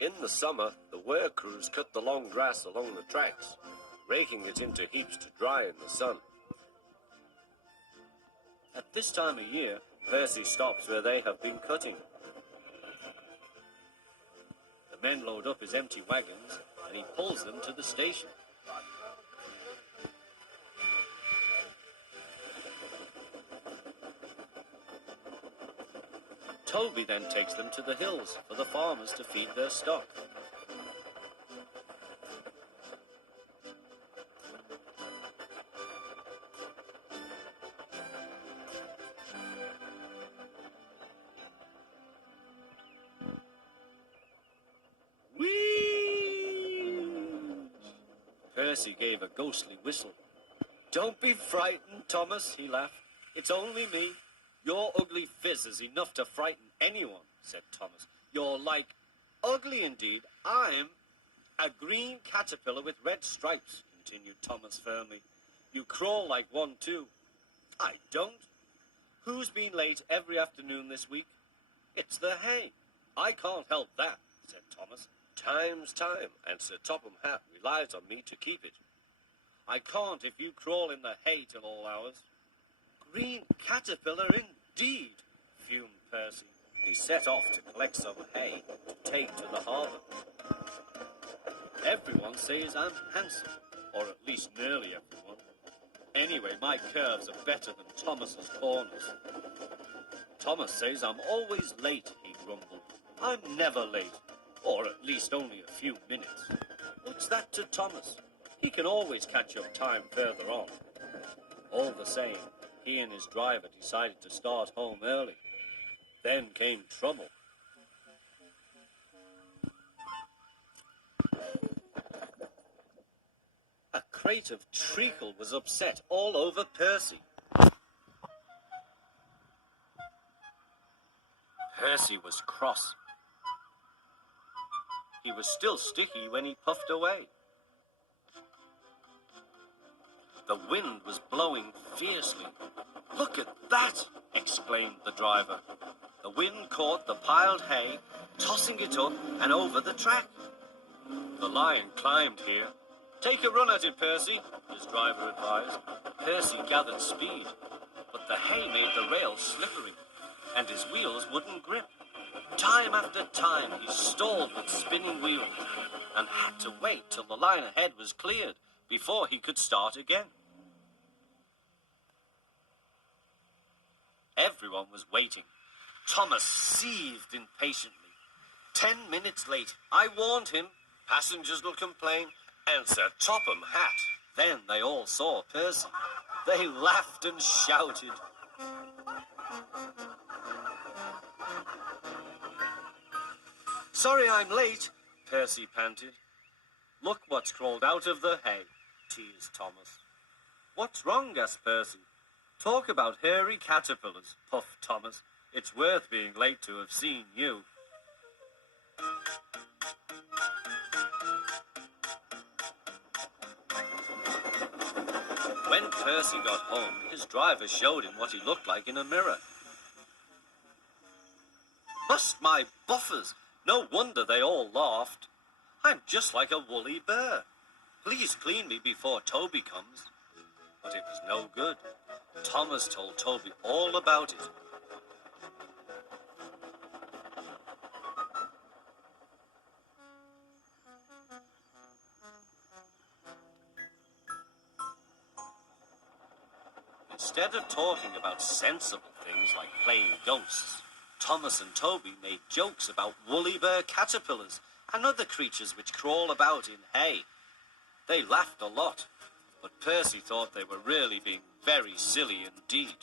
In the summer, the work crews cut the long grass along the tracks, raking it into heaps to dry in the sun. At this time of year, Percy stops where they have been cutting. The men load up his empty wagons, and he pulls them to the station. Toby then takes them to the hills for the farmers to feed their stock. Percy gave a ghostly whistle. "Don't be frightened, Thomas," he laughed. "It's only me. Your ugly phiz is enough to frighten anyone," said Thomas. "You're like..." "Ugly indeed. I'm a green caterpillar with red stripes," continued Thomas firmly. "You crawl like one too." "I don't." "Who's been late every afternoon this week?" "It's the hay." "I can't help that," said Thomas. "Time's time, and Sir Topham Hatt relies on me to keep it." "I can't if you crawl in the hay till all hours." "Green caterpillar indeed," fumed Percy. He set off to collect some hay to take to the harbour. "Everyone says I'm handsome, or at least nearly everyone. Anyway, my curves are better than Thomas's corners." "Thomas says I'm always late," he grumbled. "I'm never late, or at least only a few minutes." "What's that to Thomas? He can always catch up time further on." All the same, he and his driver decided to start home early. Then came trouble. A crate of treacle was upset all over Percy. Percy was cross. He was still sticky when he puffed away. The wind was blowing fiercely. "Look at that!" exclaimed the driver. The wind caught the piled hay, tossing it up and over the track. "The lion climbed here." "Take a run at it, Percy," his driver advised. Percy gathered speed, but the hay made the rails slippery, and his wheels wouldn't grip. Time after time he stalled with spinning wheels, and had to wait till the line ahead was cleared before he could start again. Everyone was waiting. Thomas seethed impatiently. 10 minutes late. I warned him. Passengers will complain. And Sir Topham Hatt. Then they all saw Percy. They laughed and shouted. "Sorry I'm late," Percy panted. "Look what's crawled out of the hay," teased Thomas. "What's wrong?" asked Percy. "Talk about hairy caterpillars," puffed Thomas. "It's worth being late to have seen you." When Percy got home, his driver showed him what he looked like in a mirror. "Bust my buffers! No wonder they all laughed. I'm just like a woolly bear. Please clean me before Toby comes." But it was no good. Thomas told Toby all about it. Instead of talking about sensible things like playing ghosts, Thomas and Toby made jokes about woolly bear caterpillars and other creatures which crawl about in hay. They laughed a lot, but Percy thought they were really being very silly indeed.